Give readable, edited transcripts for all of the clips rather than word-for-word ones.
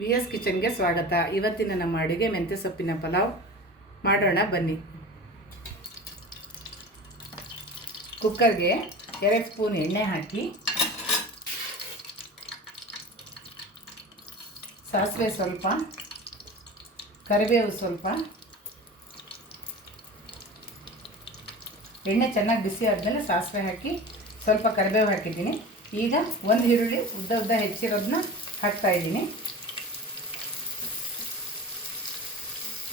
V S ಕಿಚನ್ಗೆ ಸ್ವಾಗತ. ಇವತ್ತಿನ ನಮ್ಮ ಅಡುಗೆ ಮೆಂತ್ಯ ಸೊಪ್ಪಿನ ಪಲಾವ್ ಮಾಡೋಣ ಬನ್ನಿ. ಕುಕ್ಕರ್ಗೆ 2 ಸ್ಪೂನ್ ಎಣ್ಣೆ ಹಾಕಿ, ಸಾಸಿವೆ ಸ್ವಲ್ಪ, ಕರಿಬೇವು ಸ್ವಲ್ಪ. ಎಣ್ಣೆ ಚೆನ್ನಾಗಿ ಬಿಸಿ ಆದಮೇಲೆ ಸಾಸಿವೆ ಹಾಕಿ ಸ್ವಲ್ಪ ಕರಿಬೇವು ಹಾಕಿದ್ದೀನಿ. ಈಗ ಒಂದು ಈರುಳ್ಳಿ ಉದ್ದ ಉದ್ದ ಹೆಚ್ಚಿರೋದನ್ನ ಹಾಕ್ತಾಯಿದ್ದೀನಿ.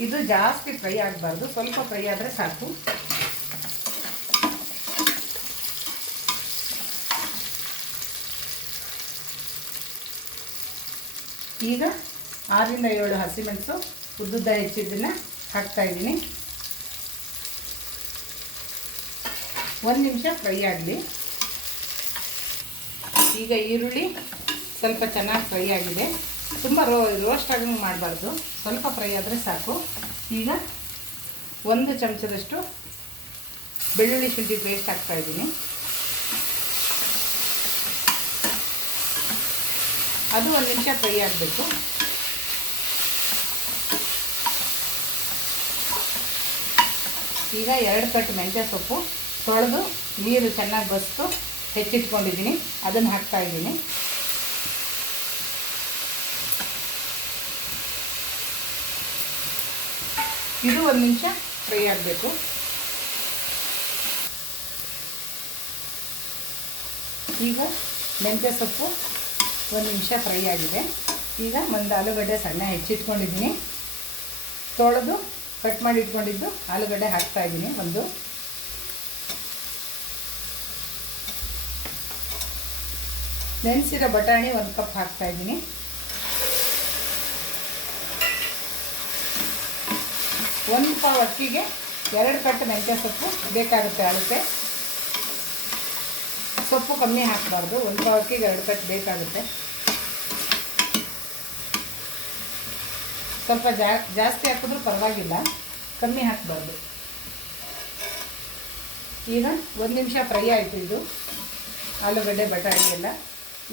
ಇದು ಜಾಸ್ತಿ ಫ್ರೈ ಆಗಬಾರ್ದು, ಸ್ವಲ್ಪ ಫ್ರೈ ಆದರೆ ಸಾಕು. ಈಗ 6 ರಿಂದ 7 ಹಸಿಮೆಣಸು ಉದ್ದುದ್ದ ಹೆಚ್ಚಿದ್ದನ್ನು ಹಾಕ್ತಾಯಿದ್ದೀನಿ. 1 ನಿಮಿಷ ಫ್ರೈ ಆಗಲಿ. ಈಗ ಈರುಳ್ಳಿ ಸ್ವಲ್ಪ ಚೆನ್ನಾಗಿ ಫ್ರೈ ಆಗಿದೆ. ತುಂಬ ರೋಸ್ಟ್ ಆಗಂಗೆ ಮಾಡಬಾರ್ದು, ಸ್ವಲ್ಪ ಫ್ರೈ ಆದರೆ ಸಾಕು. ಈಗ 1 ಚಮಚದಷ್ಟು ಬೆಳ್ಳುಳ್ಳಿ ಶುಂಠಿ ಪೇಸ್ಟ್ ಹಾಕ್ತಾಯಿದ್ದೀನಿ. ಅದು 1 ನಿಮಿಷ ಫ್ರೈ ಆಗಬೇಕು. ಈಗ 2 ಕಟ್ ಮೆಂತ್ಯ ಸೊಪ್ಪು ತೊಳೆದು ನೀರು ಚೆನ್ನಾಗಿ ಬಸ್ತು ಹೆಚ್ಚಿಟ್ಕೊಂಡಿದ್ದೀನಿ, ಅದನ್ನು ಹಾಕ್ತಾಯಿದ್ದೀನಿ. ಇದು 1 ನಿಮಿಷ ಫ್ರೈ ಆಗಬೇಕು. ಈಗ ಮೆಂತ್ಯ ಸೊಪ್ಪು 1 ನಿಮಿಷ ಫ್ರೈ ಆಗಿದೆ. ಈಗ ಒಂದು ಆಲೂಗಡ್ಡೆ ಸಣ್ಣ ಹೆಚ್ಚಿಟ್ಕೊಂಡಿದ್ದೀನಿ, ತೊಳೆದು ಕಟ್ ಮಾಡಿ ಇಟ್ಕೊಂಡಿದ್ದು ಆಲೂಗಡ್ಡೆ ಹಾಕ್ತಾಯಿದ್ದೀನಿ. ಒಂದು ನೆನೆಸಿರೋ ಬಟಾಣಿ 1 ಕಪ್ ಹಾಕ್ತಾಯಿದ್ದೀನಿ. ಒಂದು ಪಾವು ಅಕ್ಕಿಗೆ 2 ಕಟ್ ಮೆಂತ್ಯ ಸೊಪ್ಪು ಬೇಕಾಗುತ್ತೆ. ಅಳತೆ ಸೊಪ್ಪು ಕಮ್ಮಿ ಹಾಕಬಾರ್ದು, 1 ಪಾವು ಅಕ್ಕಿಗೆ 2 ಕಟ್ ಬೇಕಾಗುತ್ತೆ. ಸ್ವಲ್ಪ ಜಾಸ್ತಿ ಹಾಕಿದ್ರೂ ಪರವಾಗಿಲ್ಲ, ಕಮ್ಮಿ ಹಾಕಬಾರ್ದು. ಈಗ 1 ನಿಮಿಷ ಫ್ರೈ ಆಯಿತು ಇದು ಆಲೂಗಡ್ಡೆ ಬಟಾಣಿ ಎಲ್ಲ.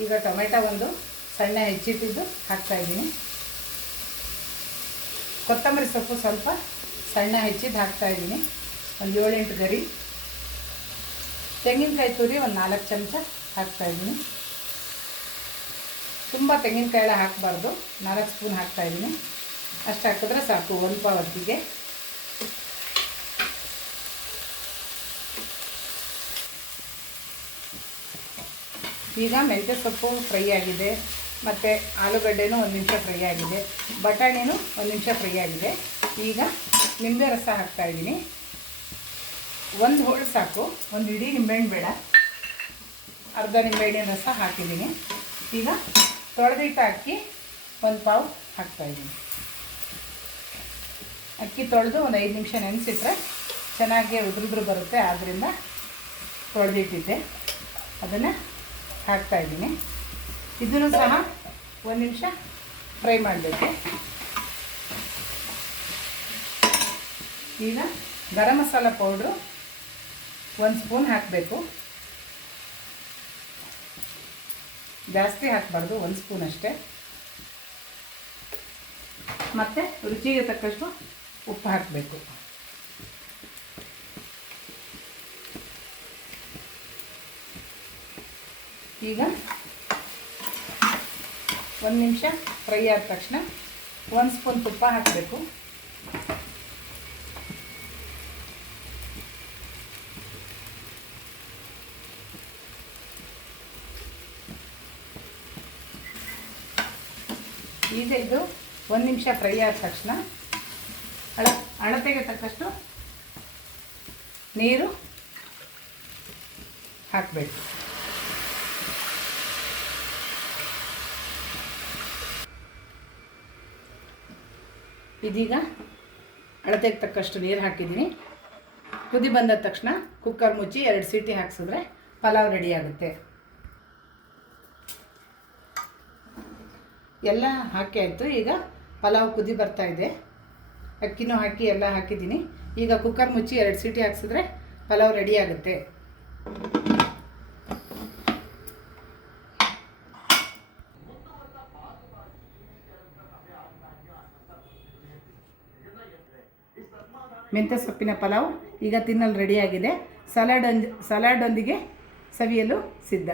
ಈಗ ಟೊಮೆಟೊ ಒಂದು ಸಣ್ಣ ಹೆಚ್ಚಿಟ್ಟಿದ್ದು ಹಾಕ್ತಾಯಿದ್ದೀನಿ. ಕೊತ್ತಂಬರಿ ಸೊಪ್ಪು ಸ್ವಲ್ಪ ಸಣ್ಣ ಹೆಚ್ಚಿದ್ದು ಹಾಕ್ತಾಯಿದ್ದೀನಿ. ಒಂದು 7-8 ಗರಿ. ತೆಂಗಿನಕಾಯಿ ತುರಿ ಒಂದು 4 ಚಮಚ ಹಾಕ್ತಾಯಿದ್ದೀನಿ. ತುಂಬ ತೆಂಗಿನಕಾಯಿ ಎಲ್ಲ ಹಾಕಬಾರ್ದು, 4 ಸ್ಪೂನ್ ಹಾಕ್ತಾಯಿದ್ದೀನಿ. ಅಷ್ಟು ಹಾಕಿದ್ರೆ ಸಾಕು 1 ಪಾವು ಅಕ್ಕಿಗೆ. ಈಗ ಮೆಂತ್ಯ ಸೊಪ್ಪು ಫ್ರೈ ಆಗಿದೆ, ಮತ್ತು ಆಲೂಗಡ್ಡೆನೂ 1 ನಿಮಿಷ ಫ್ರೈ ಆಗಿದೆ, ಬಟಾಣಿನೂ 1 ನಿಮಿಷ ಫ್ರೈ ಆಗಿದೆ. ಈಗ ನಿಂಬೆ ರಸ ಹಾಕ್ತಾಯಿದ್ದೀನಿ. 1 ಹೋಳು ಸಾಕು, 1 ಇಡೀ ನಿಂಬೆಹಣ್ಣು ಬೇಡ, ಅರ್ಧ ನಿಂಬೆಹಣ್ಣಿನ ರಸ ಹಾಕಿದ್ದೀನಿ. ಈಗ ತೊಳೆದಿಟ್ಟ ಅಕ್ಕಿ 1 ಪಾವು ಹಾಕ್ತಾಯಿದ್ದೀನಿ. ಅಕ್ಕಿ ತೊಳೆದು ಒಂದು 5 ನಿಮಿಷ ನೆನೆಸಿಟ್ರೆ ಚೆನ್ನಾಗಿ ಉದುರು ಬರುತ್ತೆ, ಆದ್ದರಿಂದ ತೊಳೆದಿಟ್ಟಿದ್ದೆ, ಅದನ್ನು ಹಾಕ್ತಾಯಿದ್ದೀನಿ. ಇದನ್ನು ಸಹ 1 ನಿಮಿಷ ಫ್ರೈ ಮಾಡಬೇಕು. ಈಗ ಗರಂ ಮಸಾಲ ಪೌಡ್ರು 1 ಸ್ಪೂನ್ ಹಾಕಬೇಕು. ಜಾಸ್ತಿ ಹಾಕಬಾರ್ದು, 1 ಸ್ಪೂನ್ ಅಷ್ಟೇ. ಮತ್ತು ರುಚಿಗೆ ತಕ್ಕಷ್ಟು ಉಪ್ಪು ಹಾಕಬೇಕು. ಈಗ 1 ನಿಮಿಷ ಫ್ರೈ ಆದ ತಕ್ಷಣ 1 ಸ್ಪೂನ್ ತುಪ್ಪ ಹಾಕಬೇಕು. ಈಗ ಇದು 1 ನಿಮಿಷ ಫ್ರೈ ಆದ ತಕ್ಷಣ ಅಳತೆಗೆ ತಕ್ಕಷ್ಟು ನೀರು ಹಾಕಬೇಕು. ಇದೀಗ ಅಳತೆಗೆ ತಕ್ಕಷ್ಟು ನೀರು ಹಾಕಿದ್ದೀನಿ. ಕುದಿ ಬಂದ ತಕ್ಷಣ ಕುಕ್ಕರ್ ಮುಚ್ಚಿ 2 ಸೀಟಿ ಹಾಕ್ಸಿದ್ರೆ ಪಲಾವ್ ರೆಡಿ ಆಗುತ್ತೆ. ಎಲ್ಲ ಹಾಕಿ ಆಯಿತು. ಈಗ ಪಲಾವ್ ಕುದಿ ಬರ್ತಾ ಇದೆ. ಅಕ್ಕಿನೂ ಹಾಕಿ ಎಲ್ಲ ಹಾಕಿದ್ದೀನಿ. ಈಗ ಕುಕ್ಕರ್ ಮುಚ್ಚಿ 2 ಸೀಟಿ ಹಾಕ್ಸಿದ್ರೆ ಪಲಾವ್ ರೆಡಿ ಆಗುತ್ತೆ. ಮೆಂತ್ಯ ಸೊಪ್ಪಿನ ಪಲಾವ್ ಈಗ ತಿನ್ನಲು ರೆಡಿಯಾಗಿದೆ. ಸಲಾಡೊಂದಿಗೆ ಸವಿಯಲು ಸಿದ್ಧ.